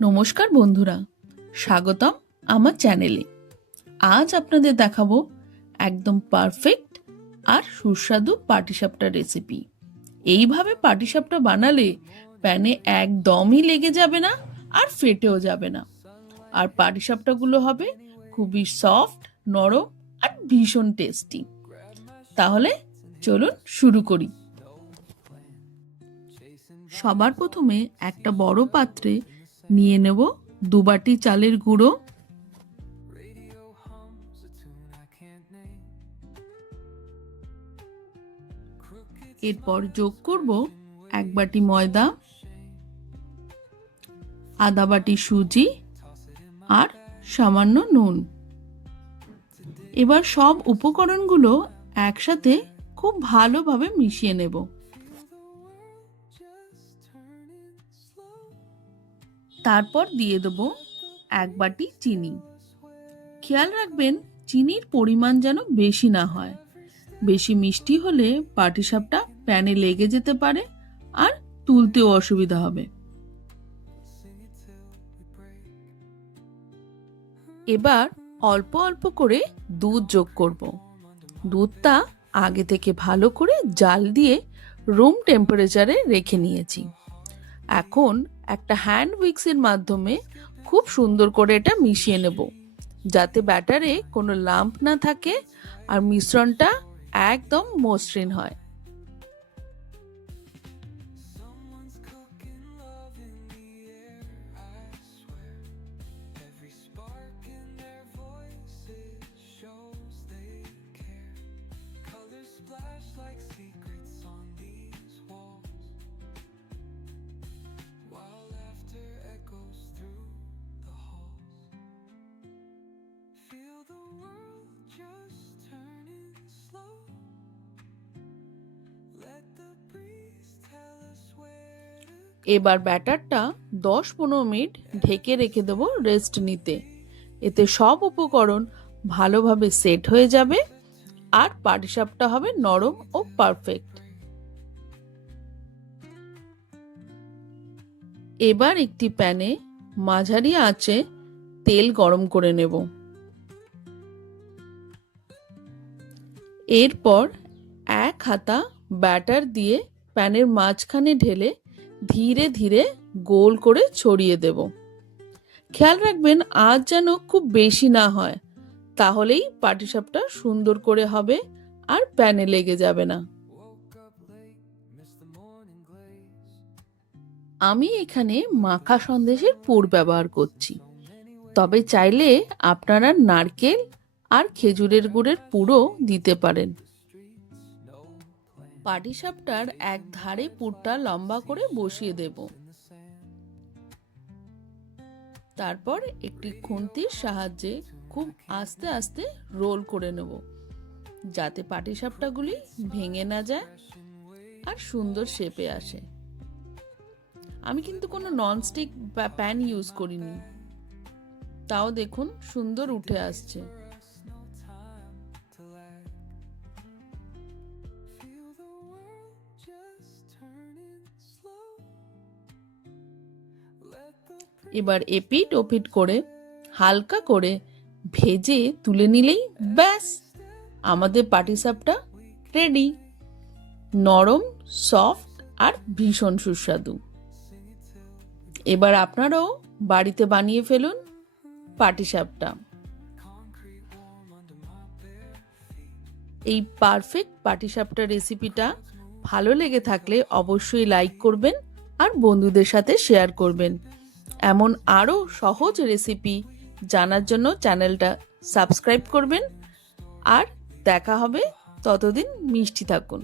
নমস্কার বন্ধুরা, স্বাগতম আমার চ্যানেলে। আজ আপনাদের দেখাবো একদম পারফেক্ট আর সুস্বাদু পাটিসাপটা রেসিপি। এইভাবে পাটিসাপটা বানালে প্যানে একদমই লেগে যাবে না আর ফেটেও যাবে না। আর পাটিসাপটাগুলো হবে খুবই সফট, নরম আর ভীষণ টেস্টি। তাহলে চলুন শুরু করি। সবার প্রথমে একটা বড় পাত্রে নিয়ে নেব 2 বাটি চালের গুঁড়ো, এরপর যোগ করব 1 বাটি ময়দা, আধা বাটি সুজি আর সামান্য নুন। এবার সব উপকরণগুলো একসাথে খুব ভালোভাবে মিশিয়ে নেব। তারপর দিয়ে দেব 1 বাটি চিনি। খেয়াল রাখবেন চিনির পরিমাণ যেন বেশি না হয়। বেশি মিষ্টি হলে পাটিসাপটা প্যানে লেগে যেতে পারে আর তুলতেও অসুবিধা হবে। এবার অল্প অল্প করে দুধ যোগ করব। দুধটা আগে থেকে ভালো করে জাল দিয়ে রুম টেম্পারেচারে রেখে নিয়েছি। এখন একটা হ্যান্ড উইক্সের মাধ্যমে খুব সুন্দর করে এটা মিশিয়ে নেব, যাতে ব্যাটারে কোনো লাম্প না থাকে আর মিশ্রণটা একদম মসৃণ হয়। এবার ব্যাটারটা 10-15 মিনিট ঢেকে রেখে দেবো রেস্ট নিতে। এতে সব উপকরণ ভালোভাবে সেট হয়ে যাবে আর পাটিসাপটা হবে নরম ও পারফেক্ট। এবার একটি প্যানে মাঝারি আঁচে তেল গরম করে নেব। এরপর 1 হাতা ব্যাটার দিয়ে প্যানের মাঝখানে ঢেলে ধীরে ধীরে গোল করে ছড়িয়ে দেব। খেয়াল রাখবেন আঁচ যেন খুব বেশি না হয়, তাহলেই পাটিসাপটা সুন্দর করে হবে আর প্যানে লেগে যাবে না। আমি এখানে মাখা সন্দেশের পুর ব্যবহার করছি, তবে চাইলে আপনারা নারকেল আর খেজুরের গুড়ের পুরও দিতে পারেন। পাটিসাপটার এক ধারে পুরটা লম্বা করে বসিয়ে দেব। তারপর একটি খুন্তির সাহায্যে খুব আস্তে আস্তে রোল করে নেব, যাতে পাটিসাপটাগুলি ভেঙে না যায় আর সুন্দর শেপে আসে। আমি কিন্তু কোনো ননস্টিক প্যান ইউজ করিনি, তাও দেখুন সুন্দর উঠে আসছে। এবার এপিট ওপিট করে হালকা করে ভেজে তুলে নিলেই ব্যাস আমাদের পাটিসাপটা রেডি। নরম, সফট আর ভীষণ সুস্বাদু। এবার আপনারাও বাড়িতে বানিয়ে ফেলুন পাটিসাপটা। এই পারফেক্ট পাটিসাপটা রেসিপিটা ভালো লেগে থাকলে অবশ্যই লাইক করবেন আর বন্ধুদের সাথে শেয়ার করবেন। এমন আরও সহজ রেসিপি জানার জন্য চ্যানেলটা সাবস্ক্রাইব করবেন। আর দেখা হবে, ততদিন মিষ্টি থাকুন।